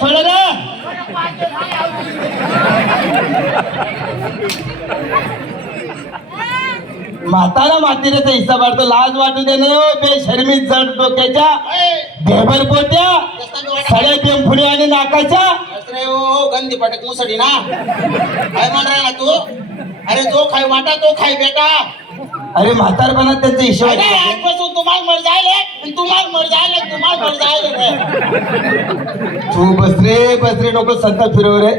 सोड रे. म्हातारा म्हाताऱ्याचा हिस्सा वाढतो, लाज वाटू दे ना बेशर्मी जड डोक्याच्या बेबर पोट्या सळ्या बेंफुडी आणि नाकाच्या. गंदी पटक मुसडी ना काय म्हणणार ना तू. अरे जो खाय वाटा तो खाय बेटा. अरे म्हातारपणात त्यांचा हिशोब आजपासून तुम्हाला मर जायले तुम्हाला मर जायले तुम्हाला मर जायले. तू बस रे नको संत फिरव रे.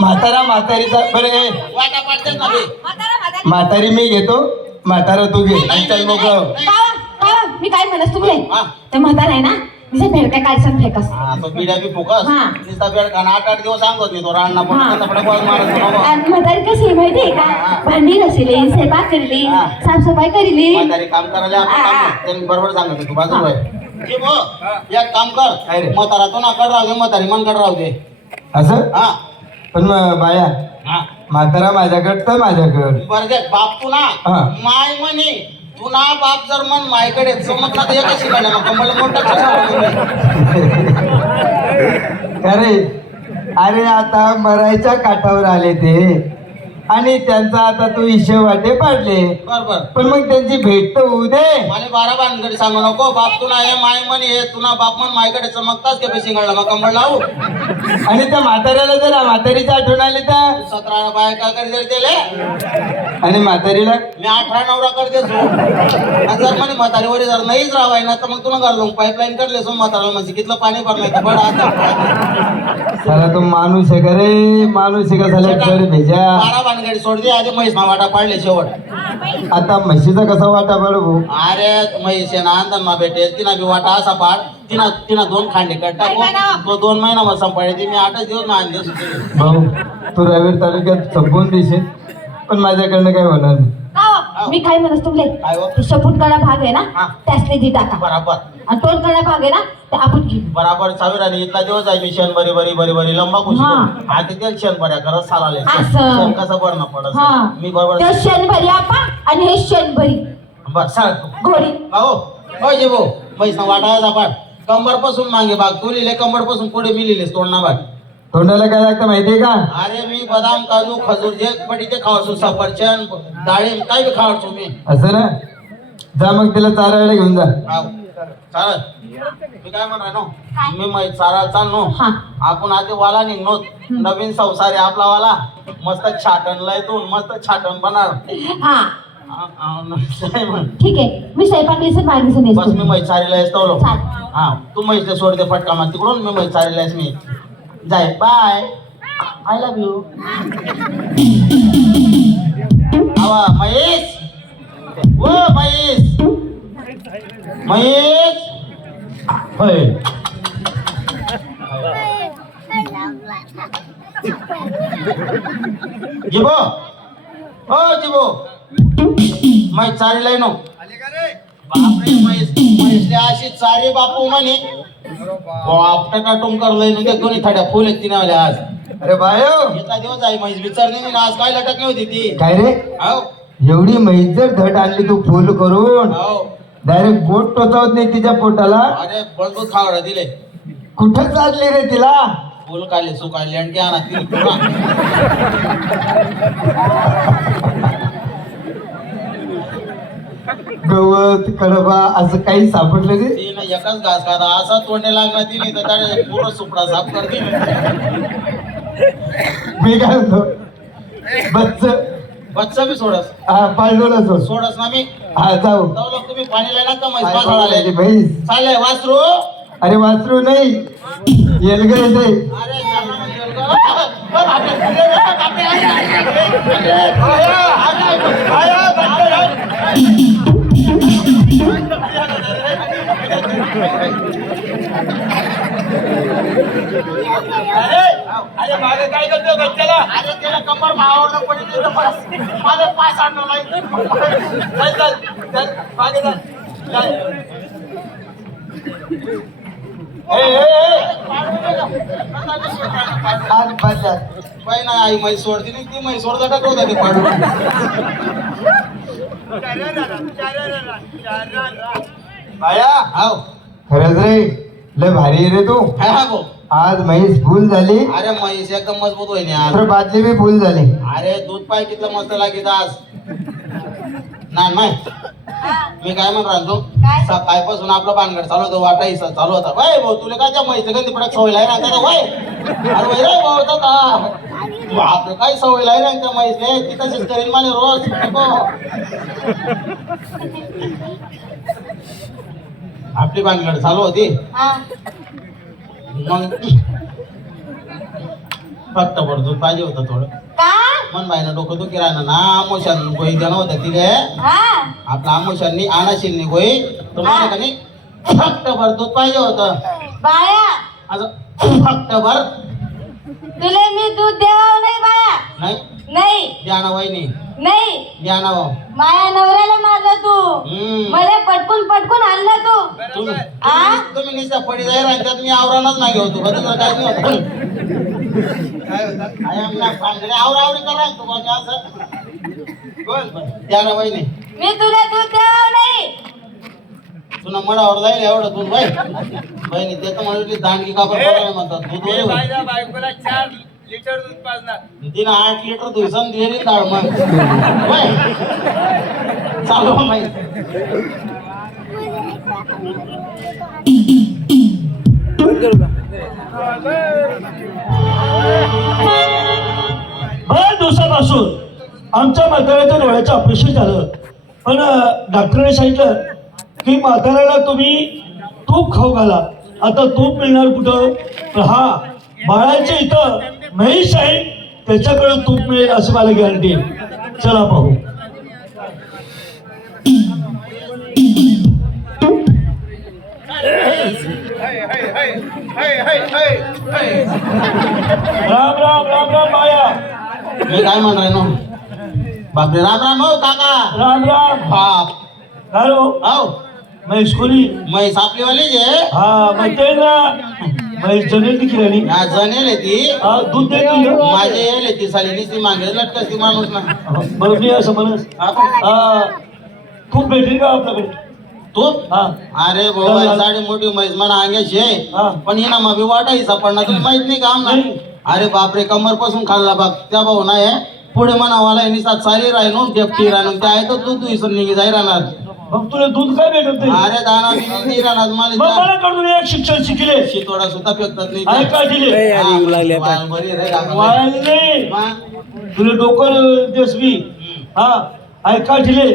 म्हातारा म्हातारीचा बरे वाटा पाडतेस ना बे. म्हातारी मी घेतो, म्हातारा तू घे आणि चल मोकळं. मी काय म्हणस तुम्ही ते म्हातारा आहे ना तिचे फेरक्या काढसान फेकस. हा तो बिड्या बी फोकस हा. नुसता बेड खाना 8-8 दिवस सांगत मी तो राणा पण मारत. आणि म्हातारी कशी आहे माहितीये का, भांडी घासली, स्वयंपाक करली, हा. साफसफाई करली. म्हातारी काम करायला आपण काम त्यांनी बरोबर सांगत तू बाजू एक काम कर. काय रे? म्हातारा तो ना कड राहू दे, म्हातारी मन कड राहू दे. असं हा पण मग बाया हा म्हातारा माझ्याकडं तर माझ्याकडं. बरं देख बाप तू ना हा. माय म्हणे तू ना बाप जर मन मायकडे समज ना तर एकच शिकायला मग मला मोठा अरे अरे आता मरायच्या काठावर आले ते आणि त्यांचा आता तू हिशोब वाटे पाडले. बरोबर पण मग त्यांची भेट तर होऊ दे. मला 12 भानगडी सांगू नको. बाप तू ना हे माय मन हे तुना बाप मन मायकडे चमकताच के पैसे गळला मग कंबळ लावू. आणि त्या म्हाताऱ्याला जर म्हातारीची आठवण आली तर 17 बायका कर दिले आणि म्हातारीला मी 18 नवरा कर देसो. जर म्हणे म्हातारीवर जर नाहीच राहावाय ना तर मग तुला घालून पाईपलाईन करले सो म्हातारा म्हणजे कितलं पाणी भरलंय तर बडा आता साला तो माणूस आहे का रे, माणूस आहे का झाला घर भेजा. 12 भानगडी सोड दे आधी म्हैस ना वाटा पाडले शेवट. आता म्हशीचा कसा वाटा पाडू. अरे म्हैस ना अंदर ना भेटेल तिना बी वाटा असा पाड. तिना 2 खांडे कट टाकू 2 महिना मग संपाळे ती मी 8 दिवस ना आणले सुद्धा. भाऊ तू रावेर तालुक्यात संपवून देशील पण माझ्याकडनं काय होणार नाही. मी काय म्हणस तुमले काय हो? शपूटकडा भाग आहे ना हा. त्यासने दी टाका बराबर आणि टोलकडा भाग आहे ना ते आपण घेऊ. बराबर सावीर आणि इतका दिवस आहे मी शेण बरी लंबा खुशी हा. आता ते शेण बऱ्या करत सालाले असं. शेण कसं बरणं पडत हा मी बरोबर ते शेणभरी आपण आणि हे शेणभरी बर सांग घोडी. हो जे भाऊ म्हैस ना वाटा पाड कंबर पासून मागे भाग तू लिहिले कंबर पासून पुढे मी लिहिलेस तोंडना भाग. तोंडाला काय लागतं माहितीये का. अरे मी बदाम काजू खजूर जे पटी ते खावसो सफरचंद डाळिंब काय बी खावसो मी. असं ना जा मग तिला चारायला घेऊन जा. हाव. चालेल मी काय म्हणणार नो मी मै चारायला चाललो हा. आपण आधी वाला निघलो नवीन संसार आहे आपला वाला मस्त छाटण लय तू मस्त छाटण बनार. हा ठीक आहे मी स्वयंपाक दिवस बाहेर दिसून बस मी मै चारीला येतो. चाल. हा तू म्हैसले सोड दे फटका मार तिकडून मी मै चारीला आहेस मी जाय बाय आय लव्ह यू. आवा महेश ओ महेश महेश होय जिबो ओ जिबो मै चारीला येनो. बापरे महेशले अशी चारी बापू म्हणे बाप टकाटूम करलंय ना ते कोणी थड्या फुल आहेत तिने आज. अरे बायो एका दिवस आहे म्हैस विचारली मी आज काय लटकली होती ती. काय रे हो एवढी म्हैस जर धट आणली तू फुल करून हो डायरेक्ट बोट टोचावत नाही तिच्या पोटाला. अरे बळबूत खावडा दिले कुठं चालली रे तिला. फुल काढले सुकाळले आणि आणा तिने पुन्हा गवत कडबा असं काही सापडलं रे. तिने एकच घास खादा असा तोंडे लागणार तिने तर त्याने पूर्ण सुपडा साफ करते. मी काय म्हणतो बच्च बच्चा बी सोडस हा पाळडोला सोड. सोडस ना मी हा जाऊ. जाऊ लोक तुम्ही पाणी लायला का म्हैस काय पासाळाले बोलायची म्हैस. चाललंय वासरू. अरे वासरू नाही येलगा येते. अरे चालला ना गेल गं. ओ बापरे. अरे मागे काय करतो बच्चाला. अरे त्याला कंबर भावावर पडली तर माझे पाय सांडलं नाही. मागे जा. आज बाजार बाई ना आई म्हैस सोडती नाही ती म्हैस सोडता का होता ते पाडून. बाया हाव खरंच रे लय भारी आहे रे तू. हा भाऊ आज म्हैस फुल झाली अरे म्हैस एकदम मजबूत होईने आज. तर बादली बी फुल झाली. अरे दूध पाय कितलं मस्त लागेल आज. नाही मी काय म्हणणार तू काय? सकाळपासून आपलं भानगड चालू होतं वाटा हिस्सा चालू होता. वय भाऊ तुला काय त्या म्हैस कधी पडत सवय लाय ना वय अरे वय रे भाऊ तू आपलं काय सवय लाय ना त्या म्हैस ती तशीच करेन मला रोज नको. आपली भानगड चालू होती हा. मग फक्त दूध पाहिजे होतं थोडं. का? मन बाईनं डोकं दुखी राहणार ना. आमोशान गोई देणं होत्या तिले. हा. आपल्या आमोशांनी आणाशील नी गोई तुम्हाला का नाही फक्त दूध पाहिजे होतं. बाया असं फक्त तुला मी दूध देवाव नाही बाया. नाही नाही द्याना वहिनी नाही द्याना भाऊ. माया नवऱ्याला मारलं तू. मला पटकून पटकून आणलं तू. आ? तुम्ही निस्ता पडी जाईल आणि त्यात मी आवरानच नाही होतो का तुला काय नाही होत. काय होतं आवरावरी करा तू म्हणजे असं बोल द्याना वहिनी. मी तुला दूध देवाव नाही. तुला मनावर जाईल एवढं दूध बाई बहिणी ते तर म्हणून दांडगी कापर पडायला म्हणतात दूध वगैरे. बायकोला 4 लिटर दूध पाजणार. तिनं 8 लिटर दिवसांनी दिलेली डाळ मग बाई. चालू माहिती बऱ्याच दिवसापासून आमच्या म्हाताऱ्याच्या डोळ्याचं ऑपरेशन झालं, पण डॉक्टरने सांगितलं की म्हाताऱ्याला तुम्ही तूप खाऊ घाला. आता तूप मिळणार कुठं? तर हा बाळाच्या इथं म्हैस आहे, त्याच्याकडे तूप मिळेल असं मला गॅरंटी आहे. चला पाहू. राम राम राम राम बाया. मी काय म्हणणार नो बापरे. राम राम हो काका. राम राम. बाप हॅलो हो म्हैस कोणी? म्हैस आपलीवाली जे हा मग ते ना म्हैस जनेल ती किराणी. या जनेल ती हा दूध देतो. माझे येले ती साली ती मागे लटकस ती माणूस ना. बरं मी असं म्हणस खूप भेटेल का आपल्याकडे? तू हा अरे बाबा साडी मोठी म्हैस म्हणा अंग्याची आहे हा. पण हिना मग वाटायचा पण तुला माहित नाही का आमना. नाही. अरे बापरे कमर पासून खाल्ला बाप त्या भाऊ नाही पुढे म्हणावाला निसात सारी राहिलो डेपटी राहिलो त्या आहे तर दूध विसरून निघी जाई राहणार. मग तुला दूध काय भेटत नाही? अरे दाना नाही राहणार मग मला मला कडून एक शिक्षण शिकले. शितोडा सुद्धा फेकतात नाही आहे का दिले? हा, बरी रे काका. वाळले नाही. हा. तुला डोकं देसवी. हा ऐका दिले.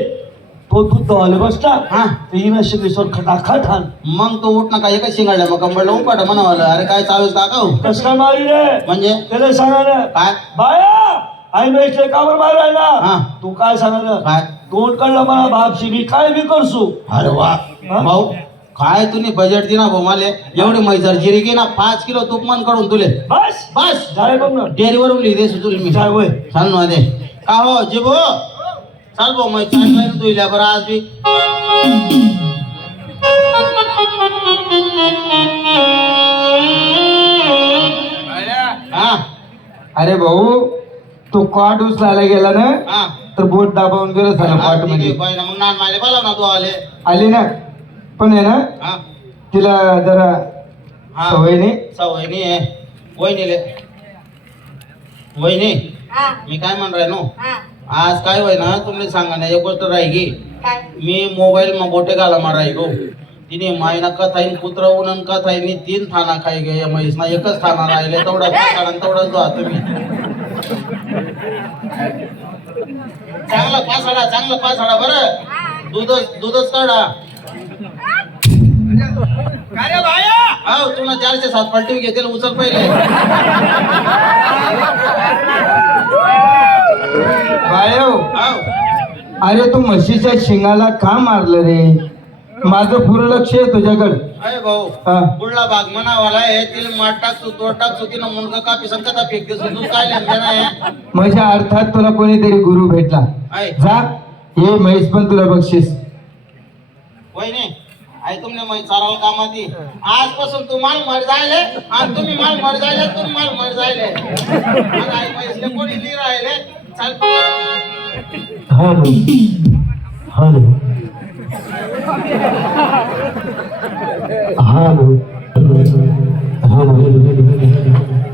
तो दूध दवाले बसला. हा. ते हिनं शिकेश्वर खटाखट हान. मग तो उठ नका एका शिंगाड्या मग कंबळला उपाटा म्हणावलं. अरे काय चालूच काका हो? कसं काय मारी रे? म्हणजे त्याला सांगा ना काय बाया आई म्हैसले कावर मार हा. राहिला. तू काय सांगा ना काय तोंड काढला मला बापशी मी काय बी करसू. अरे वा हा? भाऊ काय तुम्ही बजेट दिना भाऊ मला एवढी मैसर जिरी घे ना 5 किलो तूप मन काढून तुले बस बस जाय बघ ना. डेअरीवरून लिहिले सुचुल मी जाय वय. सांग ना दे का हो जिबो चाल भाऊ मै चांगला तुला बरं आज बी हा अरे भाऊ तो कॉट उचलायला गेला ना हा तर बोट दाबावून गेलं झालं कॉट मध्ये. मग नान माले बोलाव ना तू आले आली ना पण आहे ना हा तिला जरा हा सवय नाही. सवय नाही वहिनीले वहिनी हा. मी काय म्हणणार नो हा. आज काय होय ना तुम्ही सांगा ना एक गोष्ट राहिली काय? मी मोबाईल मा बोटे घाला माराय गो तिने मायना कथाईन कुत्रा उनन कथाईनी 3 थाना खाई गे म्हैस ना एकच थाना राहिले तेवढा तेवढाच जा तुम्ही चांगलं पासाडा बरं दूधच काढा. अरे बाया हो तुला 407 पलटी घेतील उचल पहिले. बायो हो अरे तू म्हशीच्या शिंगाला का मारलं रे? माझं पुरं लक्ष आहे तुझ्याकडे. अरे भाऊ हा. बुडला भाग म्हणावाला आहे तिला माठ टाकतो तोड टाकतो तिनं मुलगा कापी संकता फेकते तू काय लेणं आहे माझ्या अर्थात तुला कोणीतरी गुरु भेटला. आहे जा हे म्हैस पण तुला बक्षीस. वहिनी आई तुमने मै चाराला कामाती आजपासून तू माल मर जायले आणि तुम्ही माल मर जायले तुम्ही माल मर जायले आणि आई म्हैसले कोणी नाही राहिले चाल हॅलो हॅलो हॅलो